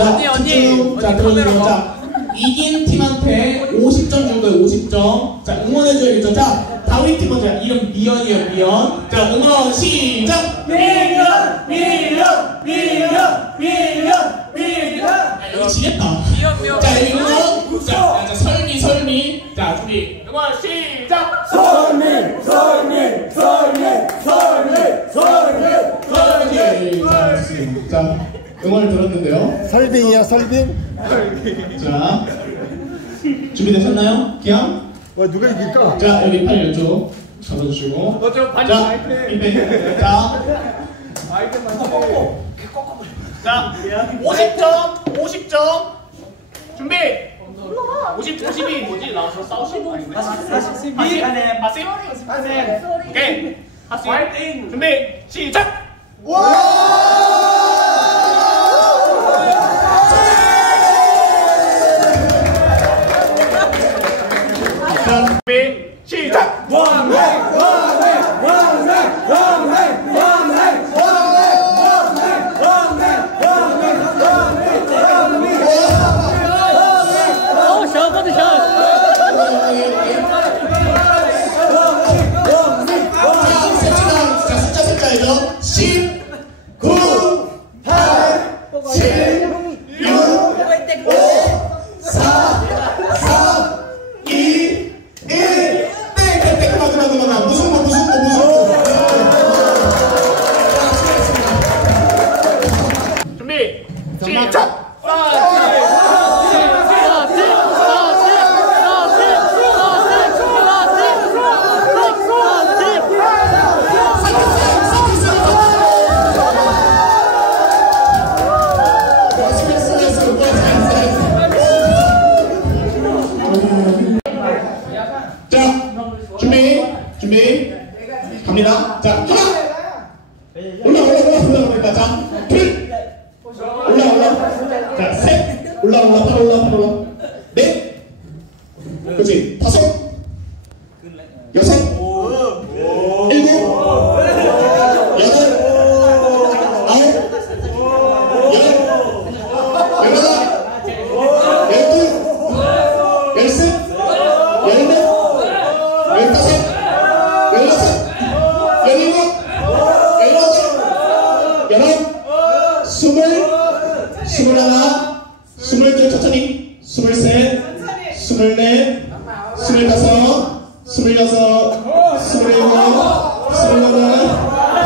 자, 자, 들어주세요. 자, 이긴 팀한테 50점 줄 거예요, 50점. 자, 응원해줘야겠죠. 자, 다윗 팀 먼저. 이름 미연이에요, 미연. 자, 응원 시작! 미연! 미연! 미연! 미연! 미연! 야, 여기 지겠다. 자, 여기 응원. 자, 설미. 자, 준비. 응원 시작! 설미! 자, 응원을 들었는데요. 설빙이야, 설빙? 자, 준비되셨나요? 기양? 와, 누가 이길까? 자, 여기 팔 왼쪽 잡아주시고. 자, 이백. 자, 자, 50점. 준비. 52 뭐지? 나와서 싸우시고. 40. 오케이. 40. 준비. 시작. 준비 시작! 자, 숫자 숫자예요. 10, 9, 8, 7, 6, 5, 4, 3, 2, 1. 그만. 무슨 거. 준비, 시작! 준비 갑니다. 자, 하나 올라갑니다. 자, 둘 올라. 자, 셋 올라. 넷, 그렇지. 다섯, 여섯, 일곱, 여덟, 아홉, 열, 열하나, 열둘, 열셋, 열넷, 열다섯, 열여섯, 열일곱, 열여덟, 열아홉, 스물하나, 스물둘 천천히, 스물셋, 스물넷, 스물다섯, 스물여섯, 스물일곱, 스물여덟,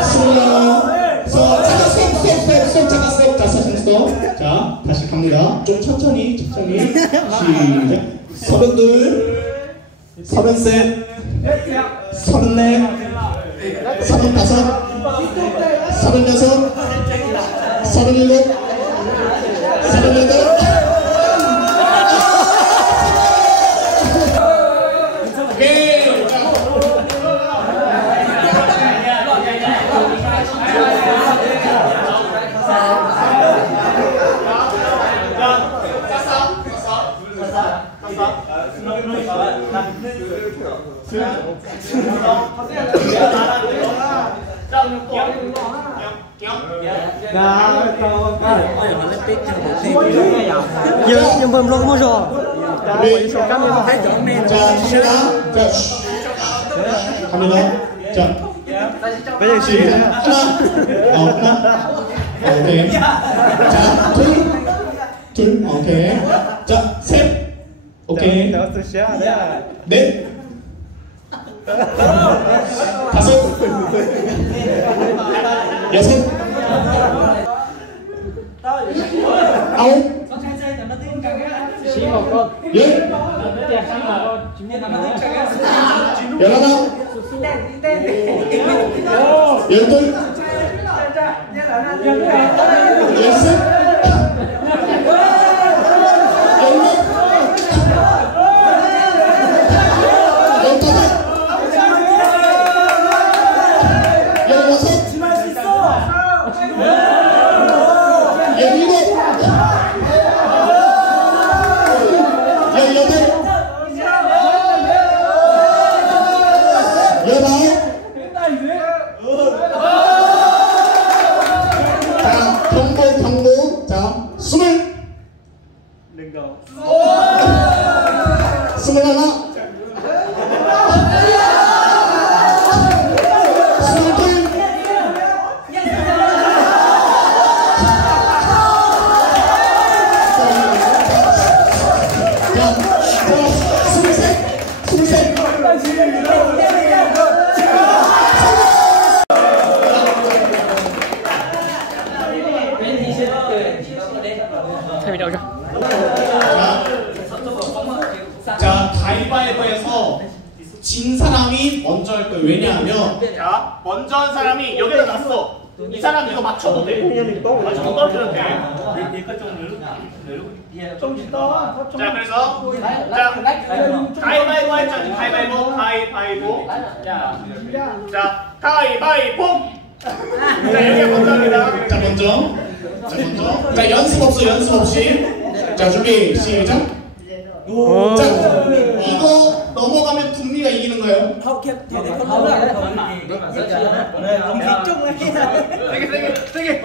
스물아홉. 잠깐 스톱. 잠깐 스톱. 자, 다시 갑니다. 좀 천천히. 시작. 서른둘, 서른셋, 서른넷, 서른다섯, 서른여섯, 서른일곱, 서른여덟. Nhưng mà không có rồi. 갑니다. 자, 하나, 오케이. 자, 둘, 오케이. 자, 셋, 오케이. 넷, 다섯, 여섯, 아홉, 열, 열하나, 열둘, 열셋, 열넷, 열다섯, 열여섯, 열일곱, 열여덟, 열아홉. 자, 경고. 21 자, 가위바위보에서 진 사람이 먼저 할 거예요. 왜냐하면 자, 먼저 한 사람이 여기다 놨어. 이 사람이 이거 맞춰도 돼. 맞춰도 떨어뜨려도 돼. 자, 그래서 자, 가위바위보 했잖아. 가위바위보, 가위바위보. 자, 가위바위보. 자, 여기 먼저 합니다. 자, 먼저. 자, 연습 없어, 연습 없이. 자, 준비, 시작. 자, 이거 넘어가면 북미가 이기는 거예요. 세게.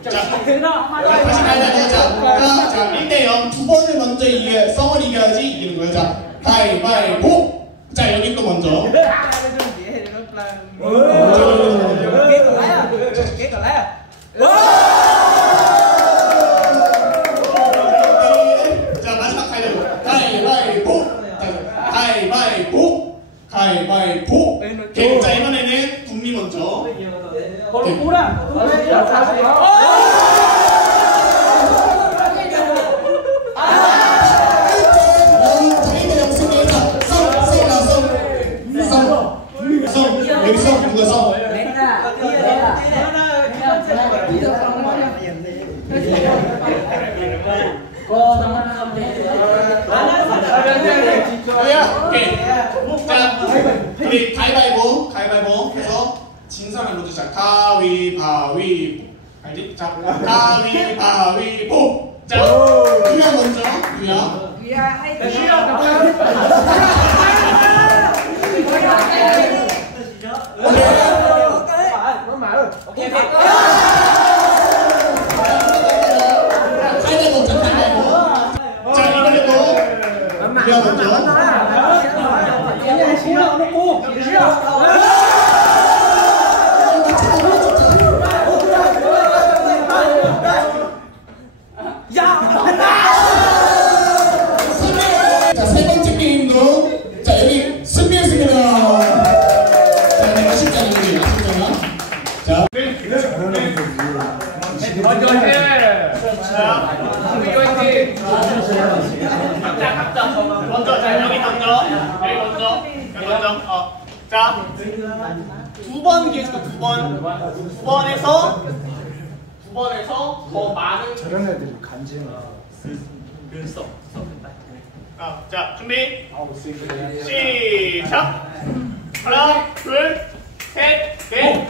다시 가자. 자, 1대0. 두 번을 먼저 썽을 이겨야지 이기는 거예요. 자, 가위바위보. 자, 여기 또 먼저. 자, 마지막 가위바위보. 가위바위보. 자, 이번에는 북미 먼저. 여기서 누가 써? 자, 우리 가위바위보 해서 진 사람 먼저 시작. 가위바위보. 알지? 자, 가위바위보. 자, 유야 먼저. 유야. 자, 이번에도 유야 먼저. 자, 세 번째 게임도 자, 여기 승리했습니다. 자, 내가 쉽지 않은 게 아쉽잖아. 자, 먼저 해. 자, 각자. 먼저, 자, 여기 먼저. 자, 두 번 기회줄게, 두 번에서 더 많은. 저런 애들이 간지나. 자, 준비. 시작. 하나, 둘, 셋, 넷,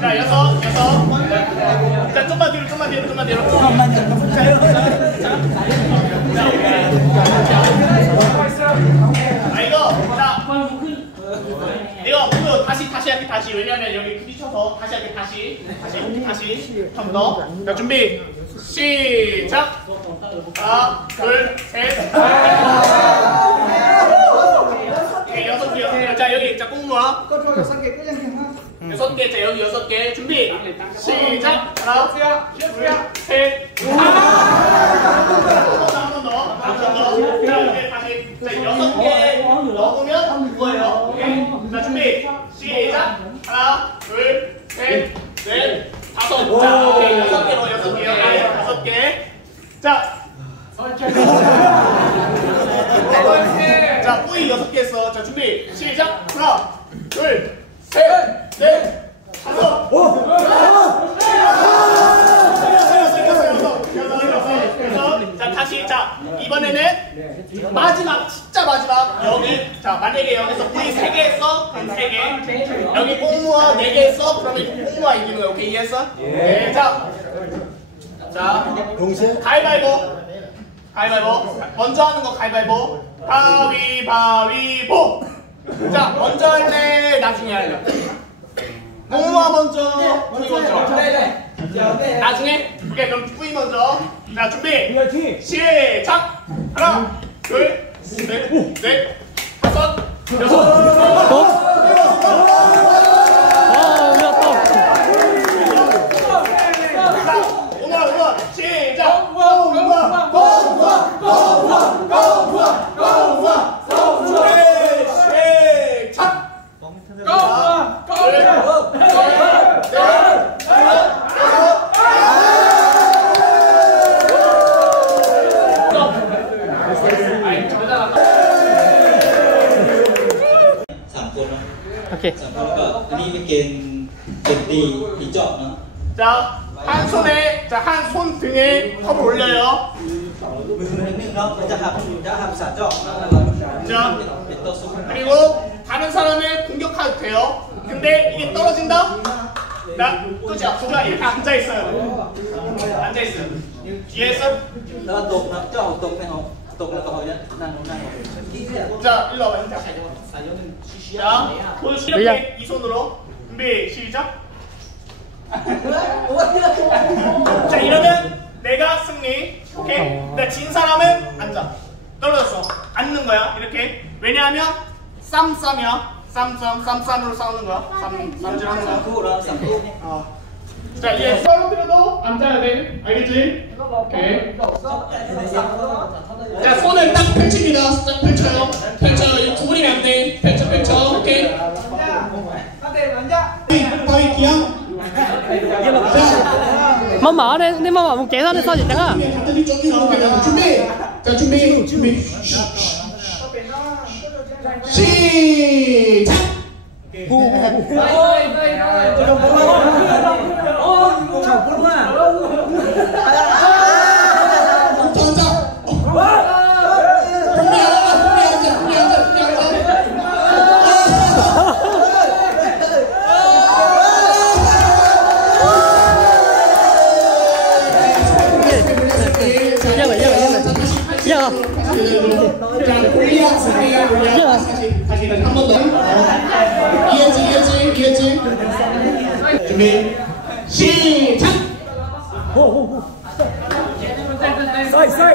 자, 여섯. 자, 좀만 뒤로. 이거 다시 할게. 왜냐면 여기 부딪혀서 다시 할게. 다시 한 번 더. 자, 준비. 시작. 하나, 둘, 셋. 여섯 개. 자, 여기 자, 꼭 모아. 여섯 개. 자, 여기 6개. 준비. 시작. 하나, 둘, 셋. 한 번 더. 자, 이제 다시. 자, 6개 넣으면 그거예요. 오케이. 자, 준비. 시작. 하나, 둘, 셋, 넷, 다섯. 자, 오케이. 6개 넣어. 6개. 자. 자, 뿌이 6개 했어. 자, 준비. 시작. 하나, 둘, 셋, 넷, 다섯. 자, 다시. 자, 이번에는 진짜 마지막. 여기. 자, 만약에 여기서 뿌이 3개 했어. 3개. 여기 꽁무와 4개 했어? 그러면 꽁무와 이기는 거야. 오케이, 이해했어? 네. 자, 동시에 가위바위보. 가위바위보. 먼저 하는 거 가위바위보. 가위바위보. 자, 먼저 할래? 나중에 할래? 꽁무와 먼저, 뿌이 먼저. 나중에? 오케이, 그럼 뿌이 먼저. 자, 준비. 시작. 하나, 둘, 셋, 넷, 다섯, 여섯. 응원 시작. 자, 한 손에, 자, 한 손 등에 컵을 올려요. 자, 그리고 다른 사람을 공격해도 돼요. 근데 이게 떨어진다? 나, 그죠? 누가 이렇게 앉아있어요. 앉아있어요. 이해했어? 자, 일로 와봐, 진짜. 자, 보여주세요. 이렇게 이 손으로. 준비, 시작. 자, 이러면 내가 승리. 오케이? 근데 진 사람은 앉아. 떨어졌어. 앉는 거야. 이렇게. 왜냐하면 쌈이야. 쌈으로 싸우는 거야. 쌈질하는 거야. 자, 이제 떨어뜨려도 앉아야 돼. 알겠지? 오케이. 자, 손을 딱 펼칩니다. 딱 펼쳐요. 펼쳐요. 이거 구부리면 안 돼. 펼쳐. 오케이. 바위 기양. Mama ở đây, đi mama một kéo ra đây sao vậy chẳng à? 준비. 자, 준비. 시작. 자, 골리앗 승리. 다시 한 번 더. 이해했지? 준비. 시작. 쌀